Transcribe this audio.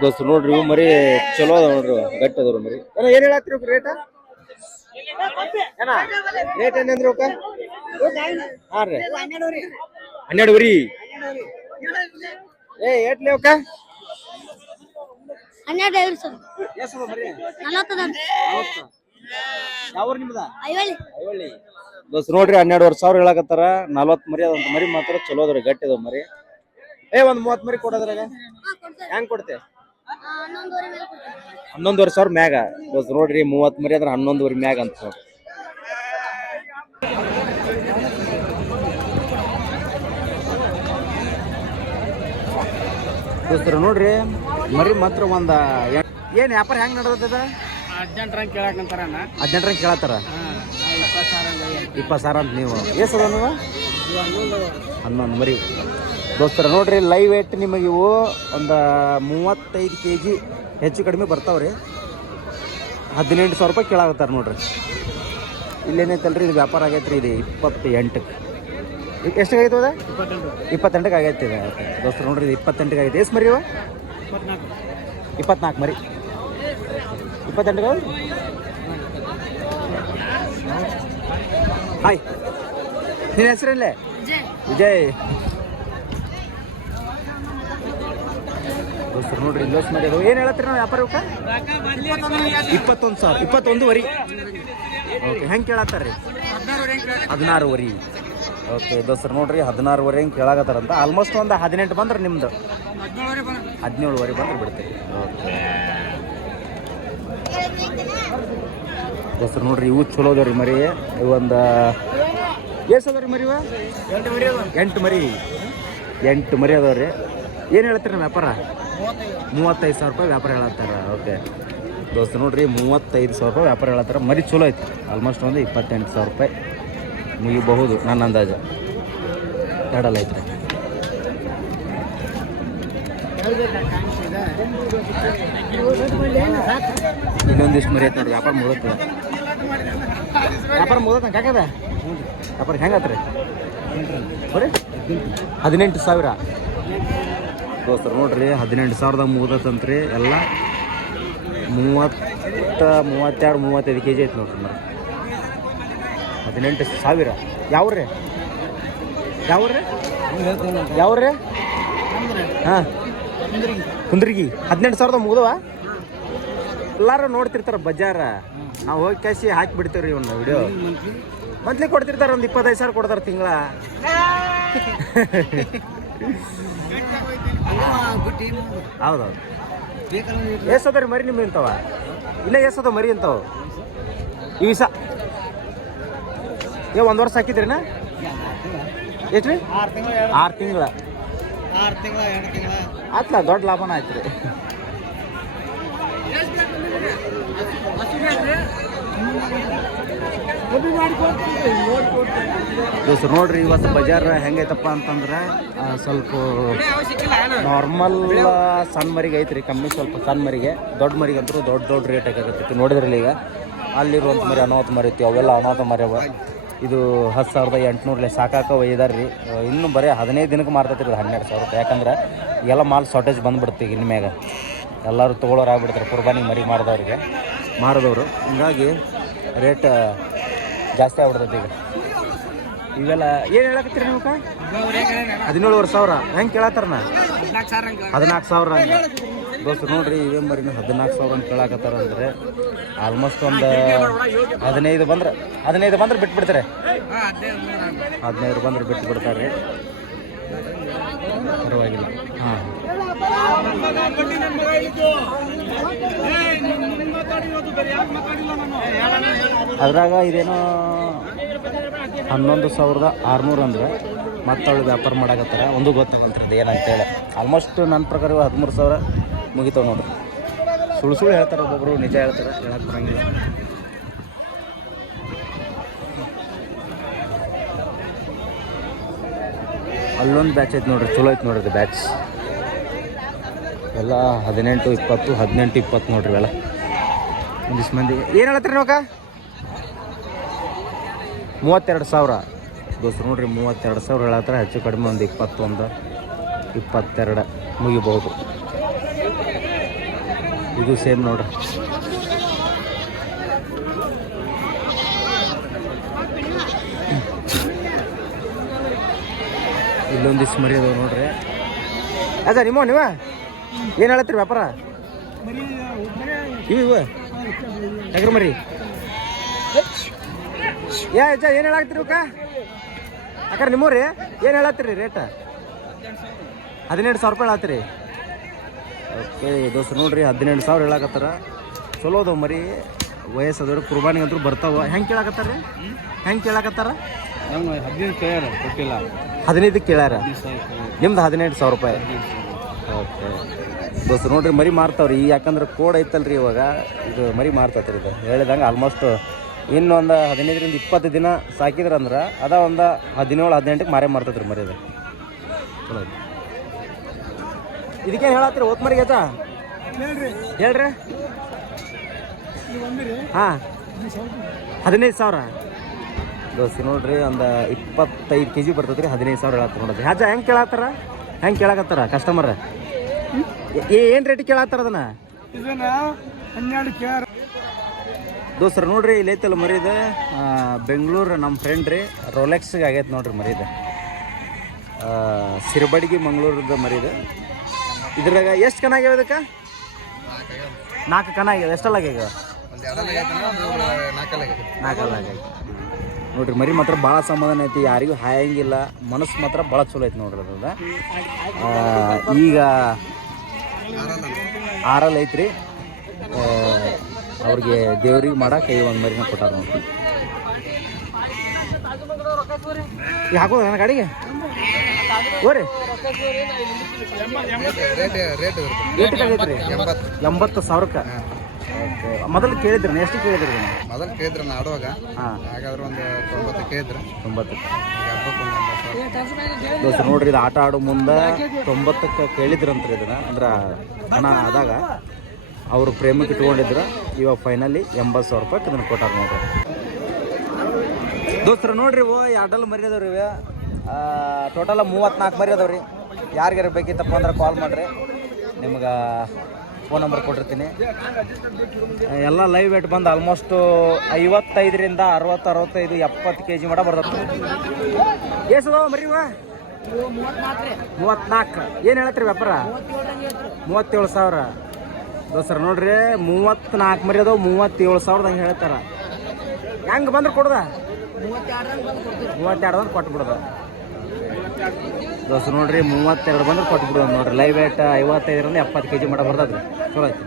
ದೋಸ್ತು ನೋಡ್ರಿ ಇವು ಮರಿ ಚಲೋ ಅದಾವ ನೋಡ್ರಿ ಗಟ್ಟಿ ಅದಾವ ಮರಿ ಏನ್ ಹೇಳತ್ರಿ ರೇಟ್ ರೇಟ್ ಏನಂದ್ರಿ ಅವಕ್ಕ ಹಾ ರೀ 12 ವರಿ ಏಟ್ಲಿ ಅವಕ್ಕ 12 ಸರ್ ಮರಿ 40 ಯಾವ ನಿಮ್ದ ಐವಳ್ಳಿ ದೋಸ್ತು ನೋಡ್ರಿ 12,000 ಹೇಳಕತ್ತಾರ 40 ಮರಿ ಅದಂತ ಮರಿ ಮಾತ್ರ ಚಲೋ ಅದ್ರಿ ಗಟ್ಟಿ ಅದಾವ ಮರಿ ಒಂದ್ 30 ಮರಿ ಕೊಡೋದ್ರಾಗ ಹೆಂಗ್ ಕೊಡ್ತೆ 11,500 ಮ್ಯಾಗ ದೋಸ್ತು ನೋಡ್ರಿ 30 ಮರಿ ಅಂದ್ರೆ 11,500 ಮ್ಯಾಗ ಅಂತ ನೋಡ್ರಿ ದೋಸ್ತರು ನೋಡ್ರಿ ಮರಿ ಮಾತ್ರ ಒಂದ ಏನ್ ವ್ಯಾಪಾರ ಹೆಂಗ್ ನಡೆದದ 18 ಕೇಳಕಂತಾರ 18 ಕೇಳತ್ತಾರ 20,000 ಅಂತ ನೀವು ಎಷ್ಟದ ನೀವು 11 ಮರಿ ದೋಸ್ತರ ನೋಡ್ರಿ ಲೈವ್ ವೇಟ್ ನಿಮಗೆ ಇವು ಒಂದು 35 kg ಹೆಚ್ಚು ಕಡಿಮೆ ಬರ್ತಾವ್ರಿ 18,000 ರೂಪಾಯಿ ಕೇಳಾಕತ್ತಾರ ನೋಡ್ರಿ ಇಲ್ಲೇನೈತಲ್ರಿ ಇದು ವ್ಯಾಪಾರ ಆಗೈತ್ರಿ ಇದು 28 ಎಷ್ಟಿಗೆ ಆಯ್ತು ಅದ 28ಕ್ಕೆ ಆಗೈತಿ ಇದು ದೋಸ್ತರು ನೋಡ್ರಿ ಇದು 28ಕ್ಕೆ ಆಗೈತಿ ಎಷ್ಟು ಮರಿ ಇವ 24 ಮರಿ 28ಕ್ಕೆ ಹಾಯ್ ನಿನ್ನ ಹೆಸರಲ್ಲೇ ವಿಜಯ್ ದೋಸ್ತರು ನೋಡ್ರಿ ಇನ್ವೆಸ್ಟ್ ಮಾಡಿ ಏನು ಹೇಳತ್ತೀರಿ ನಾವು ವ್ಯಾಪಾರಕ್ಕೆ 21,000 ವರಿ ಓಕೆ ಹೆಂಗೆ ಕೇಳತ್ತಾರ ರೀ 16 ವರಿ ಓಕೆ ದೋಸ್ತರು ನೋಡ್ರಿ 16 ವರೆ ಹೆಂಗೆ ಕೇಳಾಕತ್ತಾರಂತ ಆಲ್ಮೋಸ್ಟ್ ಒಂದು 18 ಬಂದ್ರೆ ನಿಮ್ದು 17 ವರೆ ಬಂದ್ರೆ ಬಿಡ್ತೀವಿ ಓಕೆ ದೋಸ್ತರು ನೋಡ್ರಿ ಇವು ಚಲೋ ಅದಾವ ರೀ ಮರಿ ಒಂದು ಎಷ್ಟು ಅದಾವ ರೀ ಮರಿ 8 ಮರಿ 8 ಮರಿ ಅದಾವ ರೀ ಏನು ಹೇಳ್ತೀರಿ ವ್ಯಾಪಾರ 35,000 ರೂಪಾಯಿ ವ್ಯಾಪಾರ ಹೇಳತ್ತಾರ ಓಕೆ ದೋಸ್ತು ನೋಡ್ರಿ 35,000 ರೂಪಾಯಿ ವ್ಯಾಪಾರ ಹೇಳತ್ತಾರ ಮರಿ ಚಲೋ ಐತಿ ಆಲ್ಮೋಸ್ಟ್ ಒಂದು 28,000 ರೂಪಾಯಿ ಮುಗಿಬಹುದು ನನ್ನ ಅಂದಾಜು ಎರಡಲ್ಲ ಐತ್ರಿ ಇನ್ನೊಂದಿಷ್ಟು ಮರಿ ಐತೆ ನೋಡ್ರಿ ವ್ಯಾಪಾರ ಮುಗಿದ ಕಾಕದ ವ್ಯಾಪಾರ ಹೆಂಗತ್ರಿ ಬರೀ 18,000 ದೋಸ್ತರು ನೋಡ್ರಿ 18,000ದಾಗ ಮುಗಿದತ್ತಂತ್ರಿ ಎಲ್ಲ 30, 32, 35 kg ಐತೆ ನೋಡ್ರಿ ಮರಿ 18,000 ಯಾವ್ರಿ ಹಾಂ ಕುಂದ್ರಿಗಿ 18,000 ಮುಗಿದವ ಎಲ್ಲಾರು ನೋಡ್ತಿರ್ತಾರ ಬಜಾರ ನಾವು ಹೋಗಿ ಕ್ಯಾಶಿ ಹಾಕಿಬಿಡ್ತೀವ್ರಿ ಇವನ್ನ ವಿಡಿಯೋ ಮಂತ್ಲಿ ಕೊಡ್ತಿರ್ತಾರೆ ಒಂದು 25,000 ಕೊಡ್ತಾರೆ ತಿಂಗಳ ಹೌದೌದು ಎಷ್ಟದ ಮರಿ ನಿಮ್ಗೆ ಇಂತವ ಇನ್ನ ಎಷ್ಟದ ಮರಿ ಇಂತವ ಈ ವಿಸ ಒಂದು ವರ್ಷ ಹಾಕಿದ್ರಿನ ಎಷ್ಟು ರೀ 6 ತಿಂಗಳ ಆತ್ಲ ದೊಡ್ಡ ಲಾಭನ ಆಯ್ತು ರೀ ದೋಸ್ತರು ನೋಡ್ರಿ ಇವತ್ತು ಬಜಾರ್ ಹೆಂಗೈತಪ್ಪ ಅಂತಂದ್ರೆ ಸ್ವಲ್ಪ ನಾರ್ಮಲ್ ಸಣ್ಣ ಮರಿಗೆ ಐತ್ರಿ ಕಮ್ಮಿ ಸ್ವಲ್ಪ ಸಣ್ಣ ಮರಿಗೆ ದೊಡ್ಡ ಮರಿಗೆ ಅಂತೂ ದೊಡ್ಡ ರೇಟ್ ಆಗತ್ತೆ ನೋಡಿದ್ರಲ್ಲಿ ಈಗ ಅಲ್ಲಿರುವಂಥ ಮರಿ ಅನಾಹುತ ಮರಿ ಐತಿ ಅವೆಲ್ಲ ಅನಾಹುತ ಮರಿ ಅವ ಇದು 10,800 ಸಾಕಾಕ ಒಯ್ದಾರ ರೀ ಇನ್ನೂ ಬರೀ 15 ದಿನಕ್ಕೆ ಮಾರ್ತೈತಿ ಇದು 12,000 ರೂಪಾಯಿ ಯಾಕಂದ್ರೆ ಎಲ್ಲ ಮಾಲ್ ಶಾರ್ಟೇಜ್ ಬಂದ್ಬಿಡ್ತೀವಿ ಇನ್ನು ಮ್ಯಾಗ ಎಲ್ಲರೂ ತೊಗೊಳೋರು ಆಗ್ಬಿಡ್ತಾರೆ ಕುರ್ಬಾನಿಗೆ ಮರಿ ಮಾರಿದವರು ಹಿಂಗಾಗಿ ರೇಟ್ ಜಾಸ್ತಿ ಆಗ್ಬಿಡ್ತೈತಿ ಈಗ ಇವೆಲ್ಲ ಏನು ಹೇಳಕತ್ತೀರಿ ನೀವು 17,000 ಹೆಂಗೆ ಕೇಳತ್ತಾರನ 14,000 ದೋಸ್ತರು ನೋಡ್ರಿ ಇವೇ ಮರಿನ 14,000 ಅಂತ ಕೇಳಾಕತ್ತಾರ ಅಂದ್ರೆ ಆಲ್ಮೋಸ್ಟ್ ಒಂದು 15 ಬಂದ್ರೆ ಬಿಟ್ಬಿಡ್ತಾರೆ 15 ಬಂದ್ರೆ ಬಿಟ್ಬಿಡ್ತಾರೆ ಪರವಾಗಿಲ್ಲ ಹಾಂ ಅದ್ರಾಗ ಇದೇನೋ 11,600 ಅಂದ್ರೆ ಮತ್ತೆ ಅವಳು ವ್ಯಾಪಾರ ಮಾಡಾಕತ್ತಾರ ಒಂದು ಗೊತ್ತಾಗಂತ್ರಿ ಏನಂತೇಳಿ ಆಲ್ಮೋಸ್ಟ್ ನನ್ನ ಪ್ರಕಾರ 13,000 ಮುಗಿತಾವ ನೋಡ್ರಿ ಸುಳ್ಳು ಹೇಳ್ತಾರೆ ಒಬ್ಬೊಬ್ರು ನಿಜ ಹೇಳ್ತಾರೆ ಹೇಳಕ್ಕೆ ಬರಂಗಿಲ್ಲ ಅಲ್ಲೊಂದು ಬ್ಯಾಚ್ ಐತೆ ನೋಡ್ರಿ ಚಲೋ ಐತೆ ನೋಡ್ರಿ ಬ್ಯಾಚ್ ಎಲ್ಲ 18, 20, 18, 20 ನೋಡ್ರಿ ಇವೆಲ್ಲ ಒಂದಿಷ್ಟು ಮಂದಿ ಏನು ಹೇಳ್ತೀರಿ ನೋಕ 32,000 ದೋಸ್ತರು ನೋಡ್ರಿ 32,000 ಹೇಳತ್ತಾರ ಹೆಚ್ಚು ಕಡಿಮೆ ಒಂದು 21, 22 ಮುಗಿಬಹುದು ಇದು ಸೇಮ್ ನೋಡ್ರಿ. ಇಲ್ಲೊಂದಿಷ್ಟು ಮರಿ ಅದಾವ ನೋಡ್ರಿ. ಅದ ನಿಮ್ಮ ನೀವ ಏನು ಹೇಳತ್ತೀರಿ ವ್ಯಾಪಾರ? ಇವ ಟಗರ್ ಮರಿ ಅಜ್ಜ ಏನು ಹೇಳತ್ತೀರಿ ಅಕ್ಕ? ಅಕ್ಕಾರ ನಿಮ್ಮವ್ರಿ ಏನು ಹೇಳತ್ತೀರಿ ರೇಟ್? 17,000 ರೂಪಾಯಿ ಹೇಳತ್ತೀರಿ. ಓಕೆ ದೋಸ್ತ ನೋಡ್ರಿ 17,000 ಹೇಳಕತ್ತಾರ. ಚಲೋ ಅದಾವ ಮರಿ, ವಯಸ್ಸದವ್ರು ಕುರ್ಬಾನಿಗೆ ಅಂತೂ ಬರ್ತಾವ. ಹೆಂಗೆ ಕೇಳಕತ್ತಾರ ರೀ? ಹೆಂಗೆ ಕೇಳಕತ್ತಾರ? 15 ಕೇಳ್ಯಾರ, ಕೊಟ್ಟಿಲ್ಲ. 15 ಕೇಳ್ಯಾರ. ನಿಮ್ದು 17,000 ರೂಪಾಯಿ. ಓಕೆ ದೋಸ್ತ ನೋಡ್ರಿ ಮರಿ ಮಾರ್ತಾವ್ರಿ. ಯಾಕಂದ್ರೆ ಕೋಡ್ ಐತಲ್ರಿ ಇವಾಗ, ಇದು ಮರಿ ಮಾರ್ತೈತ್ರಿ. ಇದು ಹೇಳಿದಂಗೆ ಆಲ್ಮೋಸ್ಟ್ ಇನ್ನೊಂದು 15ರಿಂದ 20 ದಿನ ಸಾಕಿದ್ರಂದ್ರೆ ಅದ ಒಂದು 17-18ಕ್ಕೆ ಮಾರೇ ಮಾರ್ತೈತ್ರಿ ಮರಿ. ಅದು ಚಲೋ ಐತಿ. ಇದಕ್ಕೇನು ಹೇಳತ್ತೀರಿ ಓತ್ ಮರಿಗೆ ಅಜ್ಜ? ಹೇಳ್ರಿ. ಹಾಂ 15,000 ದೋಸ್ತಿ ನೋಡ್ರಿ. ಒಂದು 25 kg ಬರ್ತೈತೆ ರೀ. 15,000 ಹೇಳತ್ತಾರೆ ನೋಡ್ರಿ. ಅಜ್ಜ ಹೆಂಗೆ ಕೇಳತ್ತಾರ? ಹೆಂಗೆ ಕೇಳಕತ್ತಾರ ಕಸ್ಟಮರ್? ಏನು ರೇಟಿಗೆ ಕೇಳತ್ತಾರ ಅದನ್ನ? 12 ಕೇಳ್ಯಾರ ದೋಸ್ತರ ನೋಡ್ರಿ. ಇಲ್ಲಿ ಐತಲ್ಲ ಮರಿದ ಬೆಂಗಳೂರು ನಮ್ಮ ಫ್ರೆಂಡ್ ರೀ, ರೋಲೆಕ್ಸ್ಗೆ ಆಗೈತೆ ನೋಡ್ರಿ ಮರಿದ. ಸಿರಬಡ್ಗಿ ಮಂಗಳೂರದ ಮರಿದ. ಇದ್ರಾಗ ಎಷ್ಟು ಕಣ ಆಗ್ಯಾವ? ಇದಕ್ಕೆ 4 ಕಣ ಆಗ್ಯಾವ. ಎಷ್ಟಲ್ಲ ಆಗ್ಯಾವ? 4 ಆಗ್ಯಾವ ನೋಡ್ರಿ. ಮರಿ ಮಾತ್ರ ಭಾಳ ಸಮಾಧಾನ ಐತಿ, ಯಾರಿಗೂ ಹಾಯಂಗಿಲ್ಲ. ಮನಸ್ಸು ಮಾತ್ರ ಭಾಳ ಚಲೋ ಐತಿ ನೋಡ್ರಿ ಅದ. ಈಗ 6 ಐತ್ರಿ. ಅವ್ರಿಗೆ ದೇವ್ರಿಗೆ ಮಾಡಕ್ಕೆ ಒಂದು ಮರಿನ ಕೊಟ್ಟಾರ ನೋಡ್ರಿ. ಈಗ ಹಾಕೋದು ನನ್ನ ಗಾಡಿಗೆ ಓರಿ ರೇಟ್ ಆಗೈತೆ ರೀ 80,000ಕ್ಕೆ. ಓಕೆ ಮೊದಲು ಕೇಳಿದ್ರಿ ಎಷ್ಟು ಕೇಳಿದ್ರಿ? ಮೊದಲು ಕೇಳಿದ್ರು ಆಡುವಾಗ. ಹಾಂ ಹಾಗಾದ್ರೆ ಒಂದು 90 ಕೇಳಿದ್ರು. 90 ದೋಸ್ತ ನೋಡ್ರಿ. ಇದು ಆಟ ಆಡೋ ಮುಂದೆ 90ಕ್ಕೆ ಕೇಳಿದ್ರಂತ್ರಿ ಇದನ್ನ. ಅಂದ್ರೆ ಹಣ ಆದಾಗ ಅವರು ಪ್ರೇಮಕ್ಕೆ ಇಟ್ಕೊಂಡಿದ್ರು. ಇವಾಗ ಫೈನಲಿ 80,000 ರೂಪಾಯಿ ಇದನ್ನು ಕೊಟ್ಟಾರ ನೋಡ್ರಿ. ದೋಸ್ತರ ನೋಡ್ರಿ ಇವು 2 ಮರಿ ಅದಾವ್ರಿ. ಇವೆ ಟೋಟಲ್ 34 ಮರಿ ಅದಾವ್ರಿ. ಯಾರಿಗಾರ ಬೇಕಿತ್ತಪ್ಪ ಅಂದ್ರೆ ಕಾಲ್ ಮಾಡಿರಿ, ನಿಮ್ಗೆ ಫೋನ್ ನಂಬರ್ ಕೊಟ್ಟಿರ್ತೀನಿ. ಎಲ್ಲ ಲೈವ್ ವೇಟ್ ಬಂದು ಆಲ್ಮೋಸ್ಟ್ 55ರಿಂದ 60, 65, 70 kg ಮಟ ಬರ್ತದೆ. ಎಷ್ಟು ಅದಾವ ಮರಿ? 34. ಏನು ಹೇಳತ್ತೀರಿ ವ್ಯಾಪಾರ? 37,000 ದೋಸ್ತರ ನೋಡ್ರಿ. 34 ಮರಿ ಅದಾವ, 37,000 ಹಂಗೆ ಹೇಳ್ತಾರ. ಹೆಂಗೆ ಬಂದ್ರೆ ಕೊಡ್ದ? 32 ಬಂದ್ರೆ ಕೊಟ್ಬಿಡ್ದ ದೋಸ್ತ ನೋಡ್ರಿ. 32 ಬಂದ್ರೆ ಕೊಟ್ಬಿಡೋದು ನೋಡ್ರಿ. ಲೈವ್ ವೇಟ್ 55ರಿಂದ 70 kg ಮಟ ಬರ್ತದ್ರಿ. ಚಲೋ ಐತಿ.